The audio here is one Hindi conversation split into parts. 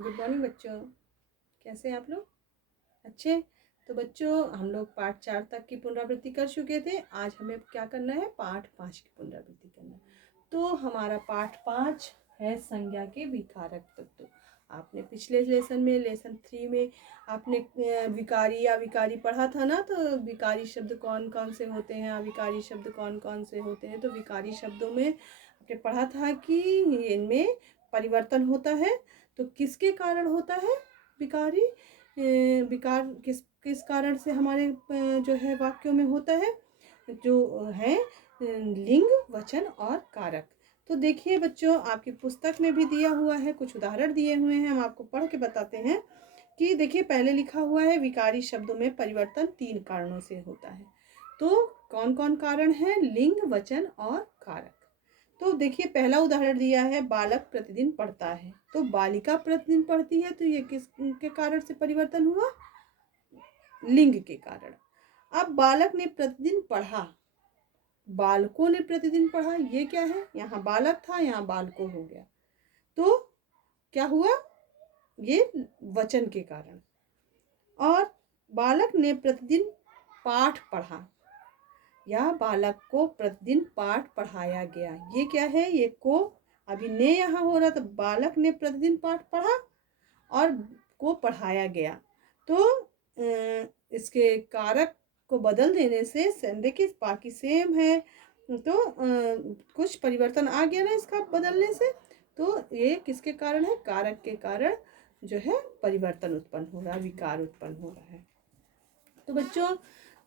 गुड मॉर्निंग बच्चों। कैसे हैं आप लोग? अच्छे। तो बच्चों, हम लोग पाठ 4 तक की पुनरावृत्ति कर चुके थे। आज हमें क्या करना है? पाठ 5 की पुनरावृत्ति करना है। तो हमारा पाठ 5 है संज्ञा के विकारक तत्व। आपने पिछले लेसन में, लेसन 3 में आपने विकारी या विकारी पढ़ा था ना। तो विकारी शब्द कौन कौन से होते हैं, अविकारी शब्द कौन कौन से होते हैं। तो विकारी शब्दों में आपने पढ़ा था कि इनमें परिवर्तन होता है। तो किसके कारण होता है विकारी? विकार किस कारण से हमारे जो है वाक्यों में होता है, जो है लिंग, वचन और कारक। तो देखिए बच्चों, आपकी पुस्तक में भी दिया हुआ है, कुछ उदाहरण दिए हुए हैं, हम आपको पढ़ के बताते हैं। कि देखिए, पहले लिखा हुआ है विकारी शब्दों में परिवर्तन 3 कारणों से होता है। तो कौन कौन कारण है? लिंग, वचन और कारक। तो देखिए, पहला उदाहरण दिया है, बालक प्रतिदिन पढ़ता है। तो बालिका प्रतिदिन पढ़ती है, तो ये किस के कारण से परिवर्तन हुआ? लिंग के कारण। अब बालक ने प्रतिदिन पढ़ा, बालकों ने प्रतिदिन पढ़ा, ये क्या है? यहाँ बालक था, यहाँ बालको हो गया। तो क्या हुआ? ये वचन के कारण। और बालक ने प्रतिदिन पाठ पढ़ा, या बालक को प्रतिदिन पाठ पढ़ाया गया, ये क्या है? ये को अभी ने यहाँ हो रहा, तो बालक ने प्रतिदिन पाठ पढ़ा और को पढ़ाया गया। तो इसके कारक को बदल देने से देखिए बाकी सेम है, तो कुछ परिवर्तन आ गया ना इसका बदलने से। तो ये किसके कारण है? कारक के कारण जो है परिवर्तन उत्पन्न हो रहा है, विकार उत्पन्न हो रहा है। तो बच्चों,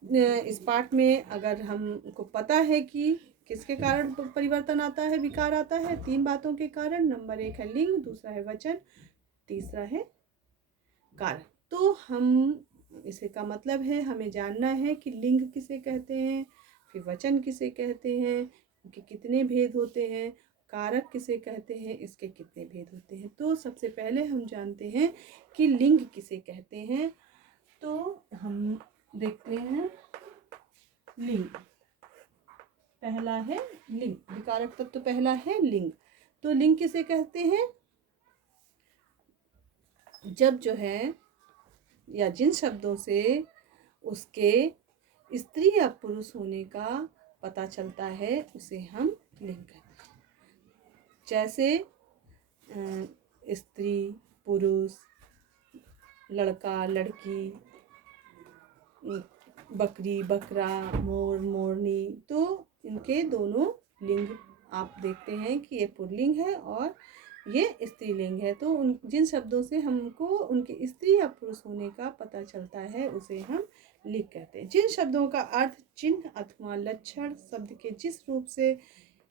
इस पाठ में अगर हमको पता है कि किसके कारण परिवर्तन आता है, विकार आता है, 3 बातों के कारण। नंबर 1 है लिंग, दूसरा है वचन, तीसरा है कारक। तो हम इसे का मतलब है, हमें जानना है कि लिंग किसे कहते हैं, फिर वचन किसे कहते हैं, इनके कितने भेद होते हैं, कारक किसे कहते हैं, इसके कितने भेद होते हैं। तो सबसे पहले हम जानते हैं कि लिंग किसे कहते हैं। तो हम देखते हैं, लिंग पहला है लिंग, विकारक तत्व तो पहला है लिंग। तो लिंग किसे कहते हैं? जब जो है, या जिन शब्दों से उसके स्त्री या पुरुष होने का पता चलता है, उसे हम लिंग कहते हैं। जैसे स्त्री, पुरुष, लड़का, लड़की, बकरी, बकरा, मोर, मोरनी। तो इनके दोनों लिंग आप देखते हैं कि ये पुल्लिंग है और ये स्त्रीलिंग है। तो उन जिन शब्दों से हमको उनके स्त्री या पुरुष होने का पता चलता है, उसे हम लिंग कहते हैं। जिन शब्दों का अर्थ, चिन्ह अथवा लक्षण शब्द के जिस रूप से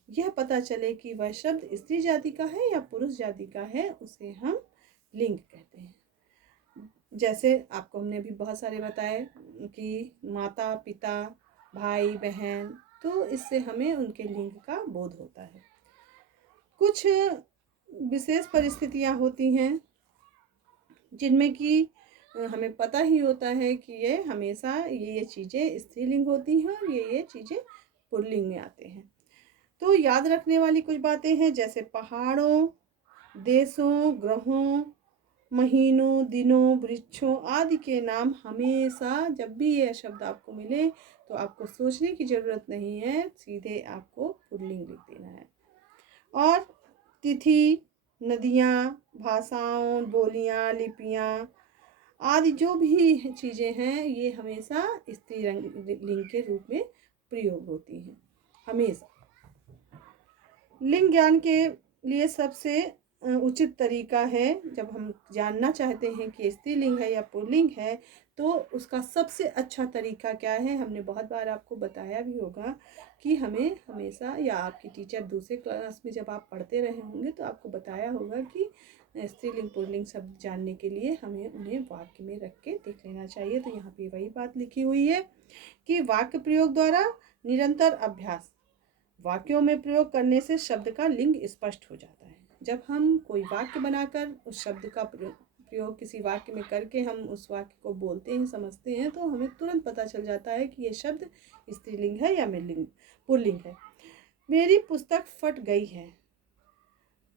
यह पता चले कि वह शब्द स्त्री जाति का है या पुरुष जाति का है, उसे हम लिंग कहते हैं। जैसे आपको हमने अभी बहुत सारे बताए कि माता, पिता, भाई, बहन। तो इससे हमें उनके लिंग का बोध होता है। कुछ विशेष परिस्थितियां होती हैं जिनमें कि हमें पता ही होता है कि ये हमेशा ये चीज़ें स्त्रीलिंग होती हैं और ये चीज़ें पुल्लिंग में आते हैं। तो याद रखने वाली कुछ बातें हैं, जैसे पहाड़ों, देशों, ग्रहों, महीनों, दिनों, वृक्षों आदि के नाम हमेशा जब भी ये शब्द आपको मिले तो आपको सोचने की ज़रूरत नहीं है, सीधे आपको पुल्लिंग लिख देना है। और तिथि, नदियाँ, भाषाओं, बोलियाँ, लिपियाँ आदि जो भी चीज़ें हैं, ये हमेशा स्त्रीलिंग के रूप में प्रयोग होती हैं। हमेशा लिंग ज्ञान के लिए सबसे उचित तरीका है, जब हम जानना चाहते हैं कि स्त्रीलिंग है या पुल्लिंग है, तो उसका सबसे अच्छा तरीका क्या है? हमने बहुत बार आपको बताया भी होगा कि हमें हमेशा, या आपकी टीचर दूसरे क्लास में जब आप पढ़ते रहे होंगे तो आपको बताया होगा कि स्त्रीलिंग पुल्लिंग शब्द जानने के लिए हमें उन्हें वाक्य में रख के देख लेना चाहिए। तो यहाँ पे वही बात लिखी हुई है कि वाक्य प्रयोग द्वारा निरंतर अभ्यास, वाक्यों में प्रयोग करने से शब्द का लिंग स्पष्ट हो जाता है। जब हम कोई वाक्य बनाकर उस शब्द का प्रयोग किसी वाक्य में करके हम उस वाक्य को बोलते हैं, समझते हैं, तो हमें तुरंत पता चल जाता है कि ये शब्द स्त्रीलिंग है या पुल्लिंग है। मेरी पुस्तक फट गई है।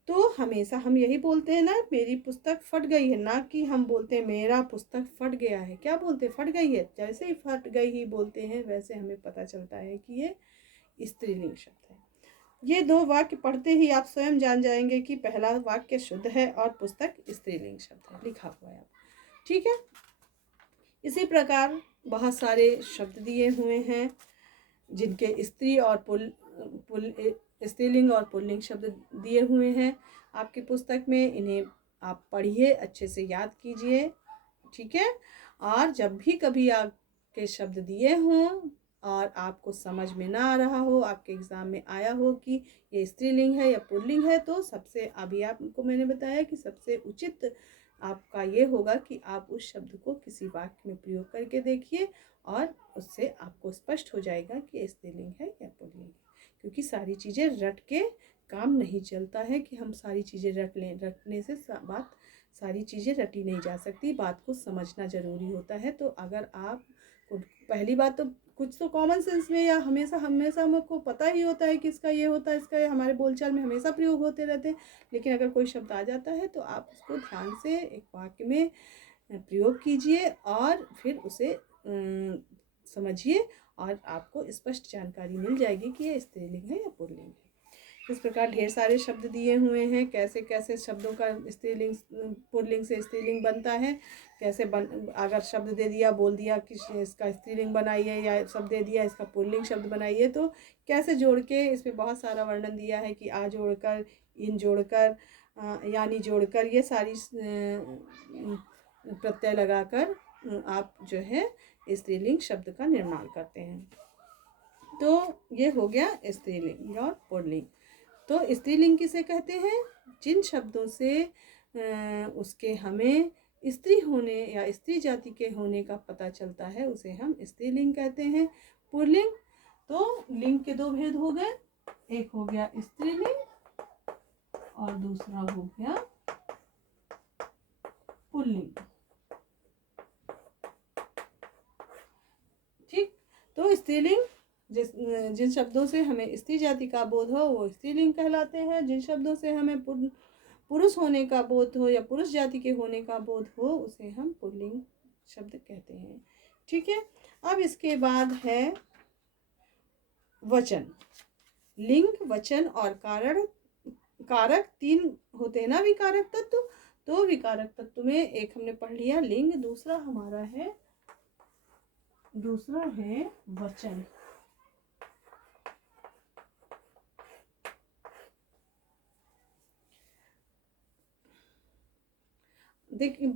तो तो हमेशा हम यही बोलते हैं ना, मेरी पुस्तक फट गई है, ना कि हम बोलते हैं मेरा पुस्तक फट गया है। क्या बोलते हैं? फट गई है। जैसे ही फट गई ही बोलते हैं वैसे हमें पता चलता है कि ये स्त्रीलिंग शब्द है। ये दो वाक्य पढ़ते ही आप स्वयं जान जाएंगे कि पहला वाक्य शुद्ध है और पुस्तक स्त्रीलिंग शब्द है, लिखा हुआ है। ठीक है। इसी प्रकार बहुत सारे शब्द दिए हुए हैं जिनके स्त्री और स्त्रीलिंग और पुल्लिंग शब्द दिए हुए हैं आपकी पुस्तक में। इन्हें आप पढ़िए, अच्छे से याद कीजिए। ठीक है। और जब भी कभी आपके शब्द दिए हों और आपको समझ में ना आ रहा हो, आपके एग्ज़ाम में आया हो कि ये स्त्रीलिंग है या पुल्लिंग है, तो सबसे अभी आपको मैंने बताया कि सबसे उचित आपका ये होगा कि आप उस शब्द को किसी वाक्य में प्रयोग करके देखिए और उससे आपको स्पष्ट हो जाएगा कि स्त्रीलिंग है या पुल्लिंग है। क्योंकि सारी चीज़ें रट के काम नहीं चलता है कि हम सारी चीज़ें रट लें। रटने से सारी चीज़ें रटी नहीं जा सकती, बात को समझना ज़रूरी होता है। तो अगर आप पहली बात तो कुछ तो कॉमन सेंस में या हमेशा हमको पता ही होता है कि इसका ये होता है, इसका ये हमारे बोलचाल में हमेशा प्रयोग होते रहते हैं। लेकिन अगर कोई शब्द आ जाता है तो आप उसको ध्यान से एक वाक्य में प्रयोग कीजिए और फिर उसे समझिए और आपको स्पष्ट जानकारी मिल जाएगी कि ये स्त्रीलिंग है या पुल्लिंग है। इस प्रकार ढेर सारे शब्द दिए हुए हैं, कैसे कैसे शब्दों का स्त्रीलिंग पुल्लिंग से स्त्रीलिंग बनता है, कैसे अगर शब्द दे दिया, बोल दिया कि इसका स्त्रीलिंग बनाइए या शब्द दे दिया इसका पुल्लिंग शब्द बनाइए, तो कैसे जोड़ के, इसमें बहुत सारा वर्णन दिया है कि आ जोड़कर, इन जोड़कर, यानी जोड़कर, ये सारी प्रत्यय लगाकर आप जो है स्त्रीलिंग शब्द का निर्माण करते हैं। तो ये हो गया स्त्रीलिंग और पुल्लिंग। तो स्त्रीलिंग किसे कहते हैं? जिन शब्दों से उसके हमें स्त्री होने या स्त्री जाति के होने का पता चलता है उसे हम स्त्रीलिंग कहते हैं। पुल्लिंग, तो लिंग के दो भेद हो गए, एक हो गया स्त्रीलिंग और दूसरा हो गया पुल्लिंग। ठीक। तो स्त्रीलिंग जिन शब्दों से हमें स्त्री जाति का बोध हो वो स्त्रीलिंग कहलाते हैं। जिन शब्दों से हमें पुरुष होने का बोध हो या पुरुष जाति के होने का बोध हो उसे हम पुल्लिंग शब्द कहते हैं। ठीक है। अब इसके बाद है वचन। लिंग, वचन और कारक तीन होते हैं ना विकारक तत्व। तो विकारक तत्व में एक हमने पढ़ लिया लिंग, दूसरा है वचन।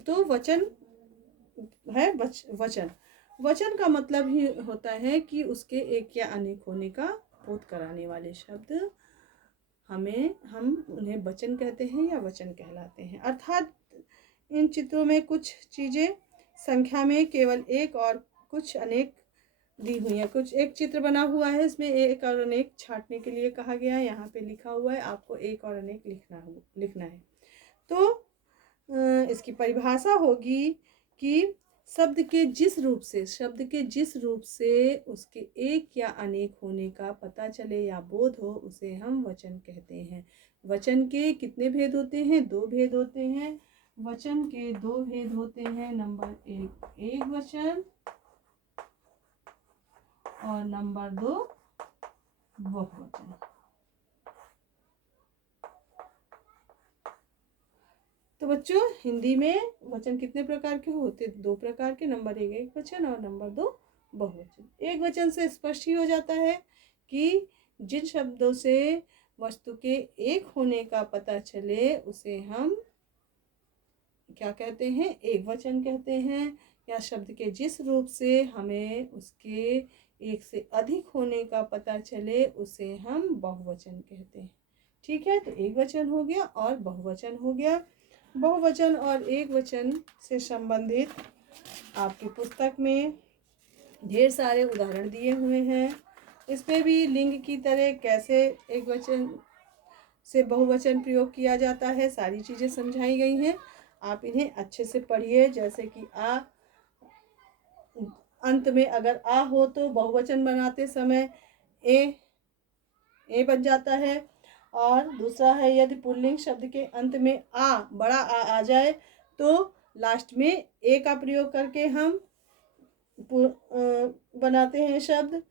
तो वचन है वचन का मतलब ही होता है कि उसके एक या अनेक होने का बोध कराने वाले शब्द हम उन्हें वचन कहते हैं या वचन कहलाते हैं। अर्थात इन चित्रों में कुछ चीजें संख्या में केवल एक और कुछ अनेक दी हुई है। कुछ एक चित्र बना हुआ है, इसमें एक और अनेक छांटने के लिए कहा गया है। यहाँ पे लिखा हुआ है आपको एक और अनेक लिखना है। तो इसकी परिभाषा होगी कि शब्द के जिस रूप से उसके एक या अनेक होने का पता चले या बोध हो उसे हम वचन कहते हैं। वचन के कितने भेद होते हैं? दो भेद होते हैं। वचन के दो भेद होते हैं। नंबर एक वचन और नंबर 2 बहुवचन। तो बच्चों हिंदी में वचन कितने प्रकार के होते? दो प्रकार के। नंबर एक वचन और नंबर 2 बहुवचन। एक वचन से स्पष्ट ही हो जाता है कि जिन शब्दों से वस्तु के एक होने का पता चले उसे हम क्या कहते हैं? एक वचन कहते हैं। या शब्द के जिस रूप से हमें उसके एक से अधिक होने का पता चले उसे हम बहुवचन कहते हैं। ठीक है। तो एक वचन हो गया और बहुवचन हो गया। बहुवचन और एक वचन से संबंधित आपकी पुस्तक में ढेर सारे उदाहरण दिए हुए हैं। इसमें भी लिंग की तरह कैसे एक वचन से बहुवचन प्रयोग किया जाता है सारी चीज़ें समझाई गई हैं। आप इन्हें अच्छे से पढ़िए। जैसे कि अंत में अगर आ हो तो बहुवचन बनाते समय ए बन जाता है। और दूसरा है यदि पुल्लिंग शब्द के अंत में बड़ा आ जाए तो लास्ट में ए का प्रयोग करके हम बनाते हैं शब्द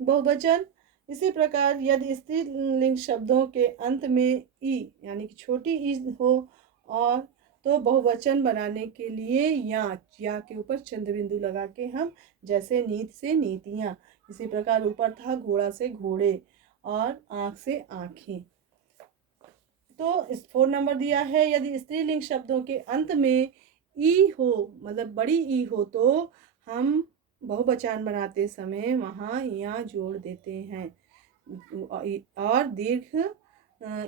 बहुवचन। इसी प्रकार यदि स्त्रीलिंग शब्दों के अंत में ई यानी कि छोटी ई हो और तो बहुवचन बनाने के लिए या के ऊपर चंद्र बिंदु लगा के हम, जैसे नीत से नीतियाँ, इसी प्रकार ऊपर था घोड़ा से घोड़े और आँख से आँखें। तो इस 4 नंबर दिया है यदि स्त्रीलिंग शब्दों के अंत में ई हो, मतलब बड़ी ई हो, तो हम बहुवचन बनाते समय वहाँ या जोड़ देते हैं और दीर्घ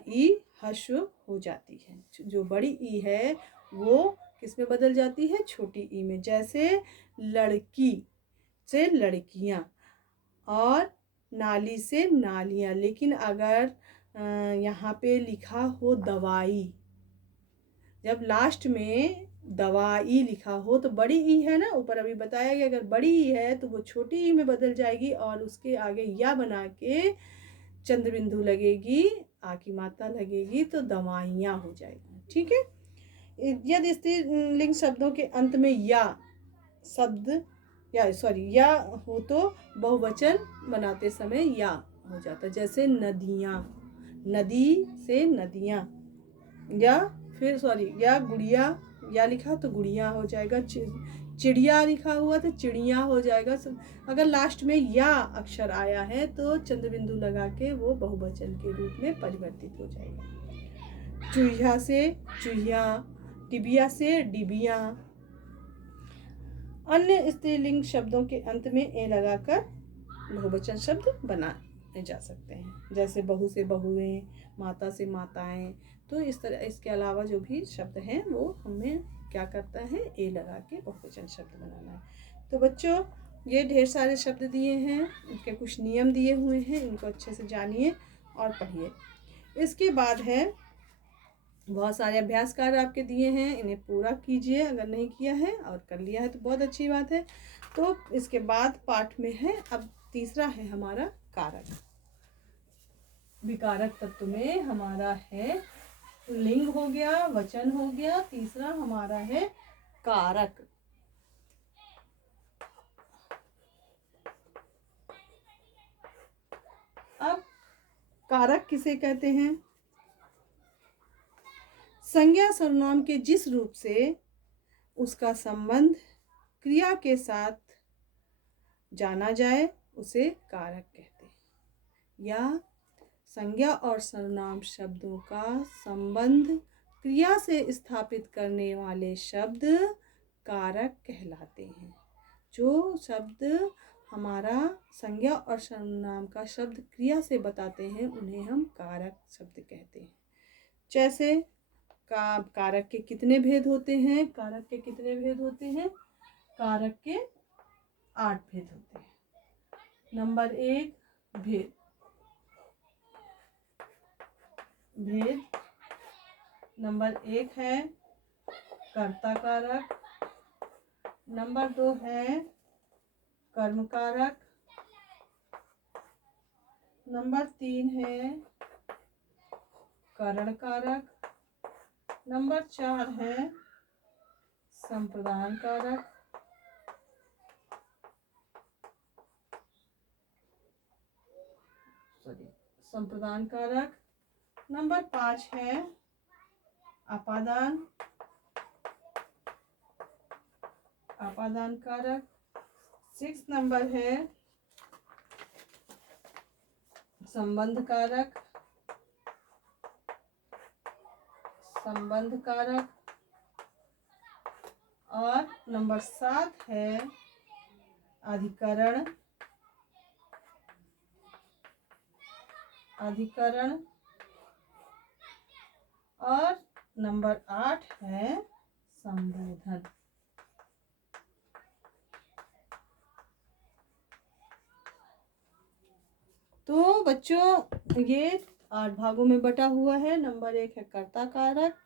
ई हश्व हो जाती है। जो बड़ी ई है वो किस में बदल जाती है? छोटी ई में। जैसे लड़की से लड़कियाँ और नाली से नालियाँ। लेकिन अगर यहाँ पे लिखा हो दवाई, जब लास्ट में दवाई लिखा हो तो बड़ी ई है ना, ऊपर अभी बताया गया, अगर बड़ी ई है तो वो छोटी ई में बदल जाएगी और उसके आगे या बना के चंद्र बिंदु लगेगी, आ की मात्रा लगेगी तो दवाइयाँ हो जाएगी। ठीक है। यदि स्त्रीलिंग शब्दों के अंत में या हो तो बहुवचन बनाते समय या हो जाता है। जैसे नदियाँ, नदी से नदियाँ, या गुड़िया, या लिखा तो गुड़िया हो जाएगा। चिड़िया लिखा हुआ तो चिड़िया हो जाएगा। अगर लास्ट में या अक्षर आया है तो चंद्र बिंदु लगा के वो बहुवचन के रूप में परिवर्तित हो जाएगा। चूहिया से चूहिया, डिबिया से डिबिया। अन्य स्त्रीलिंग शब्दों के अंत में ए लगाकर बहुवचन शब्द बनाए जा सकते हैं। जैसे बहू से बहुएं, माता से माताएं। तो इस तरह इसके अलावा जो भी शब्द हैं वो हमें क्या करता है? ए लगा के बहुवचन शब्द बनाना है। तो बच्चों, ये ढेर सारे शब्द दिए हैं, इनके कुछ नियम दिए हुए हैं, इनको अच्छे से जानिए और पढ़िए। इसके बाद है बहुत सारे अभ्यास कार्य आपके दिए हैं, इन्हें पूरा कीजिए अगर नहीं किया है, और कर लिया है तो बहुत अच्छी बात है। तो इसके बाद पाठ में है अब तीसरा है हमारा कारक। विकारक तत्व में हमारा है लिंग हो गया, वचन हो गया, तीसरा हमारा है कारक। अब कारक किसे कहते हैं? संज्ञा सर्वनाम के जिस रूप से उसका संबंध क्रिया के साथ जाना जाए उसे कारक कहते हैं। या संज्ञा और सर्वनाम शब्दों का संबंध क्रिया से स्थापित करने वाले शब्द कारक कहलाते हैं। जो शब्द हमारा संज्ञा और सर्वनाम का शब्द क्रिया से बताते हैं उन्हें हम कारक शब्द कहते हैं। जैसे कारक के कितने भेद होते हैं? कारक के कितने भेद होते हैं? कारक के 8 भेद होते हैं। नंबर 1 भेद नंबर 1 है कर्ता कारक। नंबर 2 है कर्म कारक। नंबर 3 है करण कारक। नंबर 4 है संप्रदान कारक। संप्रदान कारक। नंबर 5 है अपादान कारक। 6 नंबर है संबंध कारक। और नंबर 7 है अधिकरण। और नंबर 8 है संबोधन। तो बच्चों ये 8 भागों में बटा हुआ है। नंबर 1 है कर्ता कारक।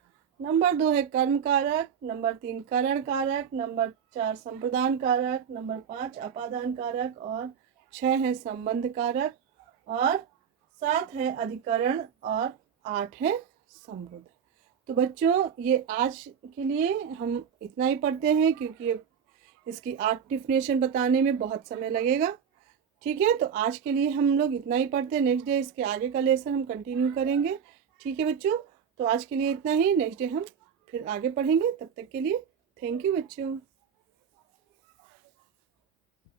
नंबर 2 है कर्म कारक। नंबर 3 करण कारक। नंबर 4 संप्रदान कारक। नंबर 5 अपादान कारक। और 6 है संबंध कारक। और 7 है अधिकरण और 8 है संबोधन। तो बच्चों ये आज के लिए हम इतना ही पढ़ते हैं, क्योंकि इसकी 8 डिफिनेशन बताने में बहुत समय लगेगा। ठीक है, तो आज के लिए हम लोग इतना ही पढ़ते हैं। नेक्स्ट डे इसके आगे का लेसन हम कंटिन्यू करेंगे। ठीक है बच्चों, तो आज के लिए इतना ही। नेक्स्ट डे हम फिर आगे पढ़ेंगे। तब तक के लिए थैंक यू बच्चों।